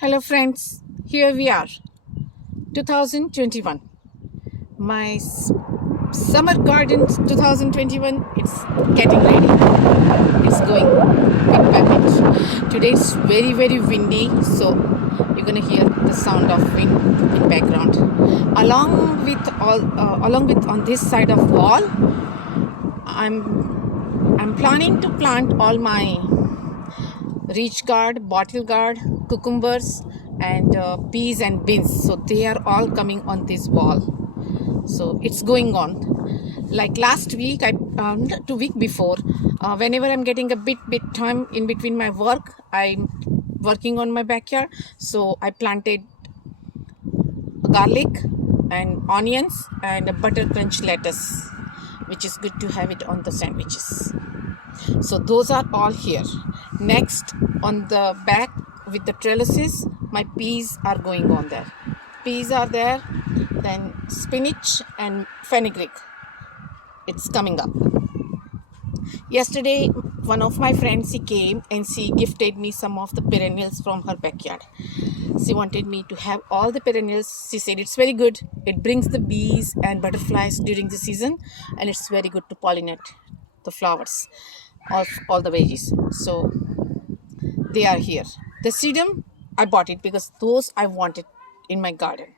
Hello friends, here we are, 2021. My summer garden 2021, it's getting ready. It's going bit by bit. Today it's very windy, so you're gonna hear the sound of wind in background. Along with on this side of wall, I'm planning to plant all my reach guard, bottle guard, cucumbers, and peas and beans. So they are all coming on this wall. So it's going on. Like last week, not 2 week before, whenever I'm getting a bit time in between my work, I'm working on my backyard. So I planted garlic and onions and a butter crunch lettuce, which is good to have it on the sandwiches. So those are all here. Next, on the back with the trellises, my peas are going on there. Peas are there. Then spinach and fenugreek, it's coming up. Yesterday, one of my friends, she came and she gifted me some of the perennials from her backyard. She wanted me to have all the perennials. She said it's very good. It brings the bees and butterflies during the season, and it's very good to pollinate the flowers of all the veggies. So they are here. The sedum, I bought it because those I wanted in my garden.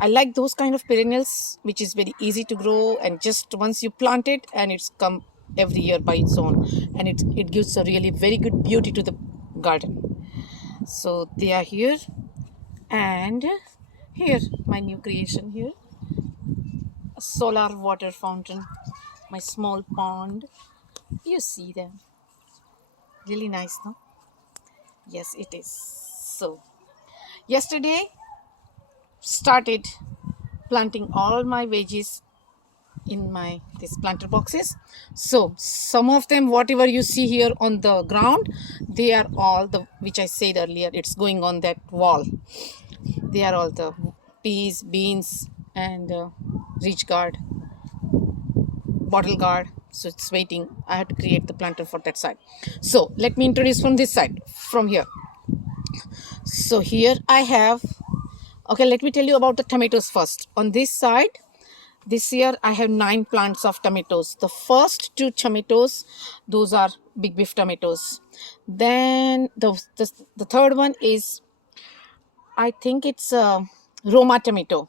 I like those kind of perennials, which is very easy to grow, and just once you plant it, and it's come every year by its own, and it gives a really very good beauty to the garden. So they are here, and here my new creation here, a solar water fountain, my small pond. You see them, really nice, no? Yes, it is. So yesterday started planting all my veggies in my this planter boxes. So some of them, whatever you see here on the ground, they are all the, which I said earlier, it's going on that wall. They are all the peas, beans, and reach guard, bottle guard. So it's waiting. I have to create the planter for that side. So let me introduce from this side, from here. So here I have, okay, let me tell you about the tomatoes first. On this side, this year I have 9 plants of tomatoes. The first 2 tomatoes, those are big beef tomatoes. Then the third one is, I think it's Roma tomato.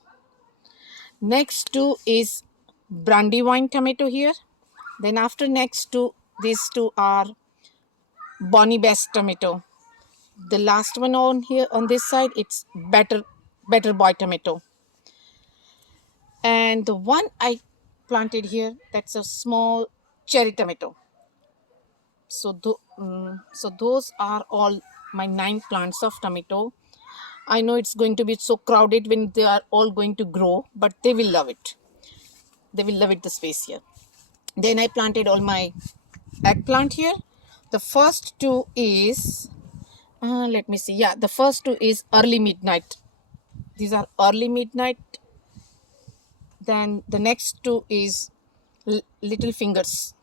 Next 2 is Brandywine tomato here. Then after next 2, these 2 are Bonnie Best tomato. The last one on here on this side, it's Better Boy tomato. And the one I planted here, that's a small cherry tomato. So those are all my 9 plants of tomato. I know it's going to be so crowded when they are all going to grow, but they will love it. They will love it, the space here. Then I planted all my eggplant here. The first 2 is, let me see. Yeah, the first 2 is early midnight. These are early midnight. Then the next 2 is little fingers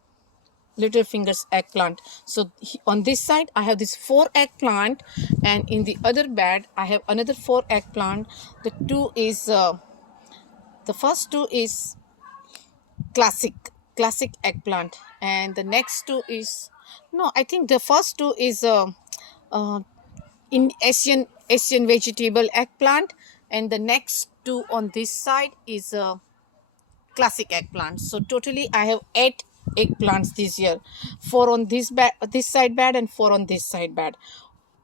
eggplant. So on this side I have this 4 eggplant, and in the other bed I have another 4 eggplant. The first 2 is classic eggplant, and the next 2 is, no, I think the first 2 is uh, in Asian vegetable eggplant, and the next 2 on this side is classic eggplant. So totally I have 8 eggplants this year, 4 on this side bed and 4 on this side bed.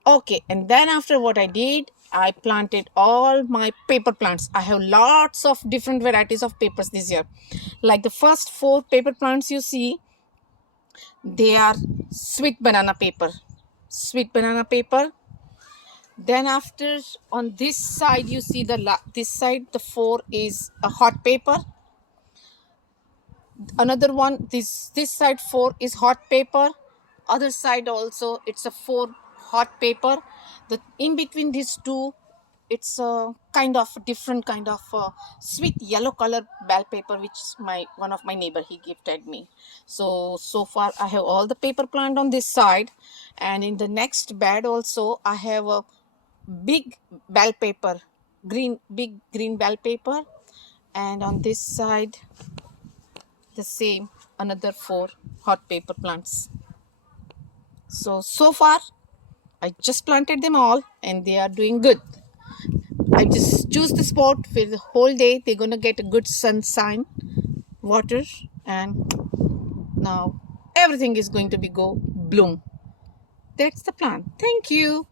Okay, and then after what I did, I planted all my paper plants. I have lots of different varieties of papers this year. Like the first 4 paper plants you see, they are sweet banana paper. Then after, on this side you see this side, the 4 is a hot paper. Another one, this side 4 is hot paper. Other side also it's a 4 hot paper. The in between these 2, it's a kind of different kind of sweet yellow color bell paper, which my one of my neighbor, he gifted me. So far I have all the paper plant on this side, and in the next bed also I have big bell pepper, big green bell pepper, and on this side the same another 4 hot pepper plants. So far I just planted them all and they are doing good. I just choose the spot for the whole day. They're gonna get a good sunshine, water, and now everything is going to be go bloom. That's the plan. Thank you.